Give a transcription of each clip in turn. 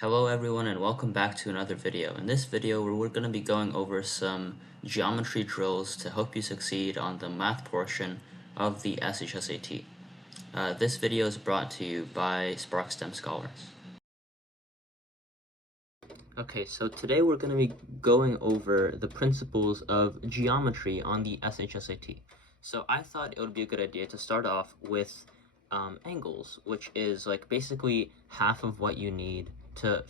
Hello everyone and welcome back to another video. In this video we're going to be going over some geometry drills to help you succeed on the math portion of the SHSAT. This video is brought to you by SparkSTEM Scholars. Okay, so today we're going to be going over the principles of geometry on the SHSAT. So I thought it would be a good idea to start off with angles, which is like basically half of what you need to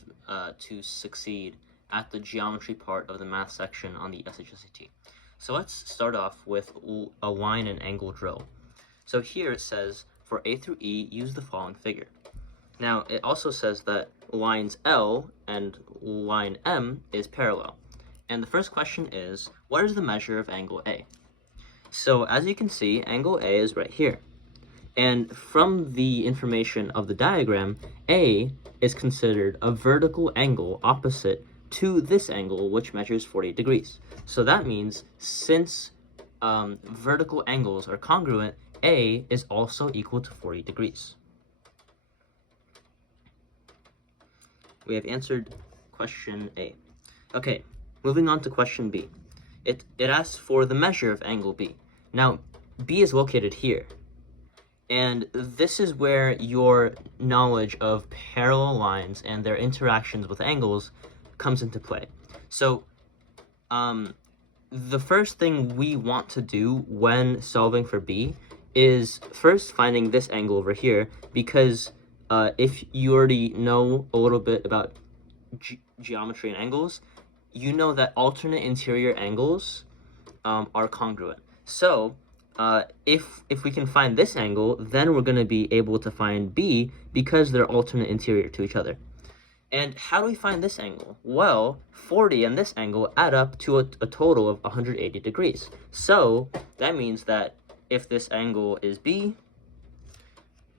succeed at the geometry part of the math section on the SHSAT. So let's start off with a line and angle drill. So here it says, for A through E, use the following figure. Now, it also says that lines L and line M is parallel. And the first question is, what is the measure of angle A? So as you can see, angle A is right here. And from the information of the diagram, A is considered a vertical angle opposite to this angle, which measures 40 degrees. So that means since vertical angles are congruent, A is also equal to 40 degrees. We have answered question A. Okay, moving on to question B. It asks for the measure of angle B. Now, B is located here. And this is where your knowledge of parallel lines and their interactions with angles comes into play. So, the first thing we want to do when solving for B is first finding this angle over here, because if you already know a little bit about geometry and angles, you know that alternate interior angles are congruent. So if we can find this angle, then we're going to be able to find B because they're alternate interior to each other. And how do we find this angle? Well, 40 and this angle add up to a total of 180 degrees. So that means that if this angle is B,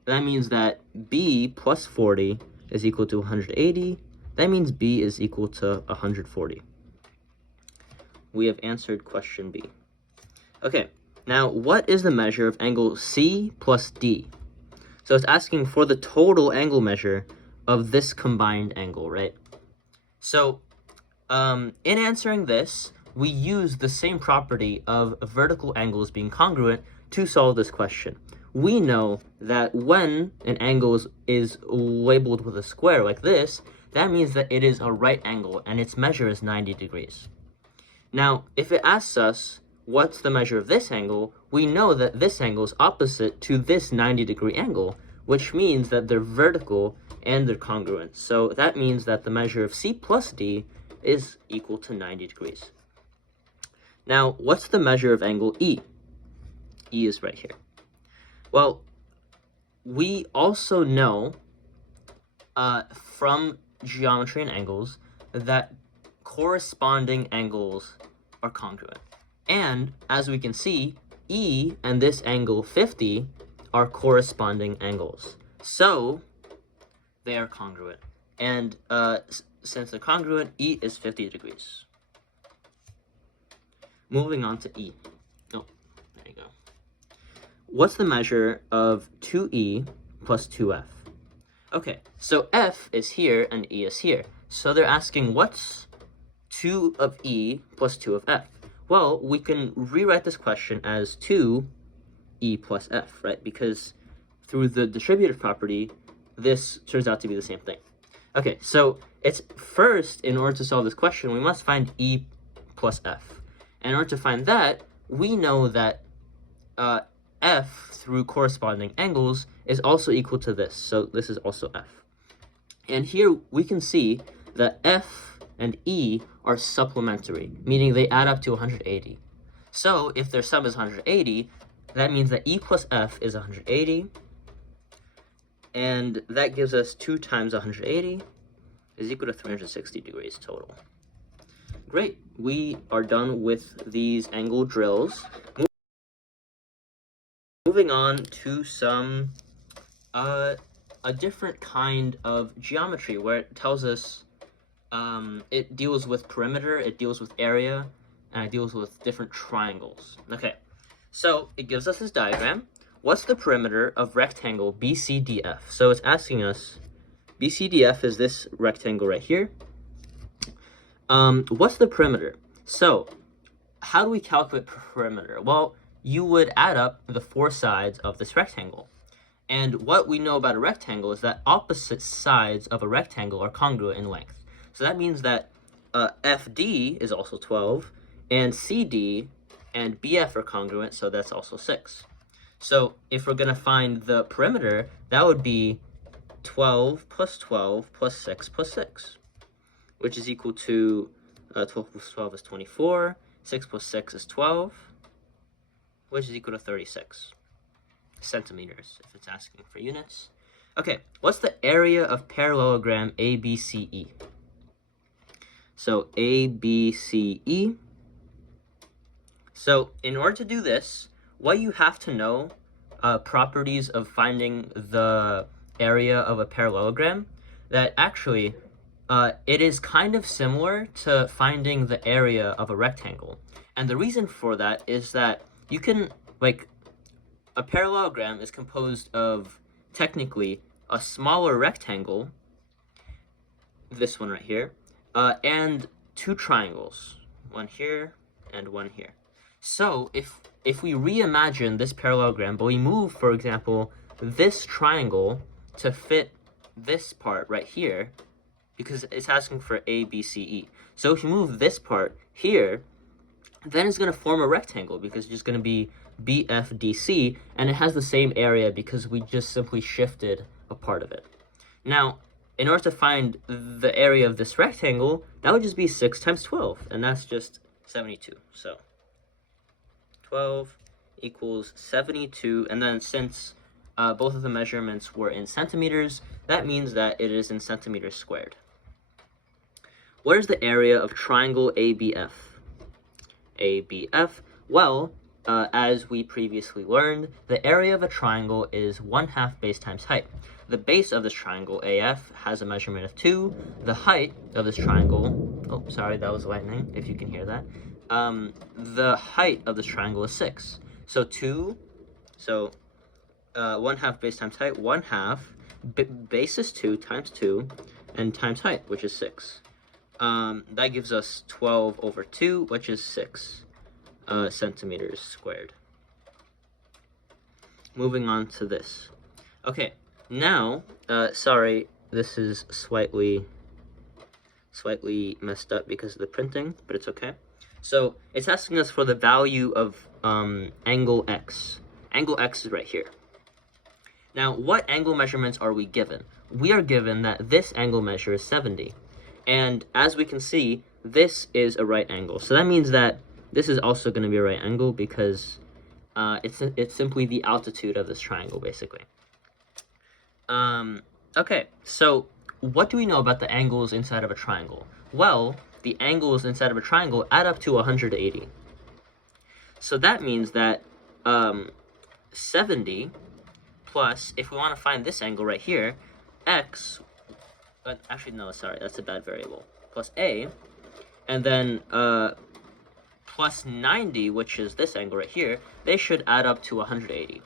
that means that B plus 40 is equal to 180. That means B is equal to 140. We have answered question B. Okay, now what is the measure of angle C plus D? So it's asking for the total angle measure of this combined angle, right? So in answering this, we use the same property of vertical angles being congruent to solve this question. We know that when an angle is labeled with a square like this, that means that it is a right angle and its measure is 90 degrees. Now, if it asks us, what's the measure of this angle? We know that this angle is opposite to this 90-degree angle, which means that they're vertical and they're congruent. So that means that the measure of C plus D is equal to 90 degrees. Now, what's the measure of angle E? E is right here. Well, we also know from geometry and angles that corresponding angles are congruent. And as we can see, E and this angle 50 are corresponding angles. So they are congruent. And since they're congruent, E is 50 degrees. Moving on to E. Oh, there you go. What's the measure of 2E plus 2F? Okay, so F is here and E is here. So they're asking what's 2 of E plus 2 of F? Well, we can rewrite this question as 2E plus F, right? Because through the distributive property, this turns out to be the same thing. Okay, so it's first, in order to solve this question, we must find E plus F. And in order to find that, we know that F through corresponding angles is also equal to this. So this is also F. And here we can see that F and E are supplementary, meaning they add up to 180. So if their sum is 180, that means that E plus F is 180. And that gives us 2 times 180 is equal to 360 degrees total. Great, we are done with these angle drills. Moving on to some a different kind of geometry where it tells us it deals with perimeter, it deals with area, and it deals with different triangles. Okay, so it gives us this diagram. What's the perimeter of rectangle BCDF? So it's asking us BCDF is this rectangle right here. What's the perimeter? So, how do we calculate perimeter? Well, you would add up the four sides of this rectangle. And what we know about a rectangle is that opposite sides of a rectangle are congruent in length. So that means that FD is also 12, and CD and BF are congruent, so that's also 6. So if we're going to find the perimeter, that would be 12 plus 12 plus 6 plus 6, which is equal to 12 plus 12 is 24, 6 plus 6 is 12, which is equal to 36 centimeters, if it's asking for units. Okay, what's the area of parallelogram ABCE? So ABCE. So in order to do this, what you have to know, properties of finding the area of a parallelogram, that actually it is kind of similar to finding the area of a rectangle. And the reason for that is that you can, like, a parallelogram is composed of, technically, a smaller rectangle, this one right here, and two triangles, one here and one here. So if we reimagine this parallelogram, but we move, for example, this triangle to fit this part right here, because it's asking for A, B, C, E. So if you move this part here, then it's going to form a rectangle, because it's just going to be BFDC, and it has the same area because we just simply shifted a part of it. Now, in order to find the area of this rectangle, that would just be 6 times 12, and that's just 72. So 12 equals 72, and then since both of the measurements were in centimeters, that means that it is in centimeters squared. What is the area of triangle ABF? ABF, well, as we previously learned, the area of a triangle is 1/2 base times height. The base of this triangle, AF, has a measurement of 2. The height of this triangle, oh, sorry, that was lightning, if you can hear that. The height of this triangle is 6. So 1/2 base times height, 1/2, base is 2 times 2, and times height, which is 6. That gives us 12 over 2, which is 6 centimeters squared. Moving on to this. Okay, now, sorry, this is slightly messed up because of the printing, but it's okay. So it's asking us for the value of angle X. Angle X is right here. Now, what angle measurements are we given? We are given that this angle measure is 70. And as we can see, this is a right angle. So that means that this is also going to be a right angle because it's simply the altitude of this triangle, basically. Okay, so what do we know about the angles inside of a triangle? Well, the angles inside of a triangle add up to 180. So that means that 70 plus, if we want to find this angle right here, X, actually no, sorry, that's a bad variable, plus A, and then plus 90, which is this angle right here, they should add up to 180.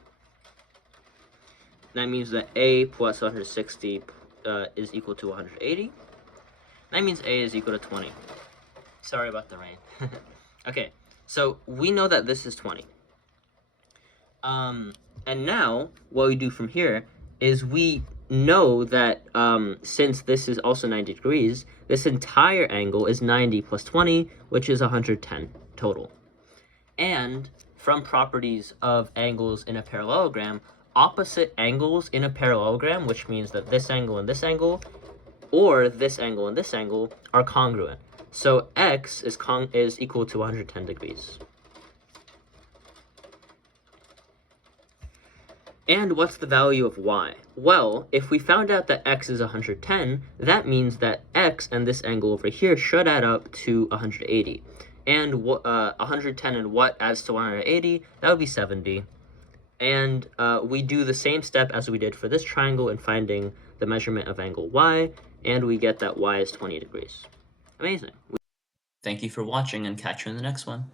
That means that A plus 160 is equal to 180. That means A is equal to 20. Sorry about the rain. Okay, so we know that this is 20. And now, what we do from here is we know that since this is also 90 degrees, this entire angle is 90 plus 20, which is 110 total. And from properties of angles in a parallelogram, opposite angles in a parallelogram, which means that this angle and this angle, or this angle and this angle, are congruent. So X is equal to 110 degrees. And what's the value of Y? Well, if we found out that X is 110, that means that X and this angle over here should add up to 180. And 110 and what adds to 180? That would be 70. And we do the same step as we did for this triangle in finding the measurement of angle Y, and we get that Y is 20 degrees. Amazing. Thank you for watching, and catch you in the next one.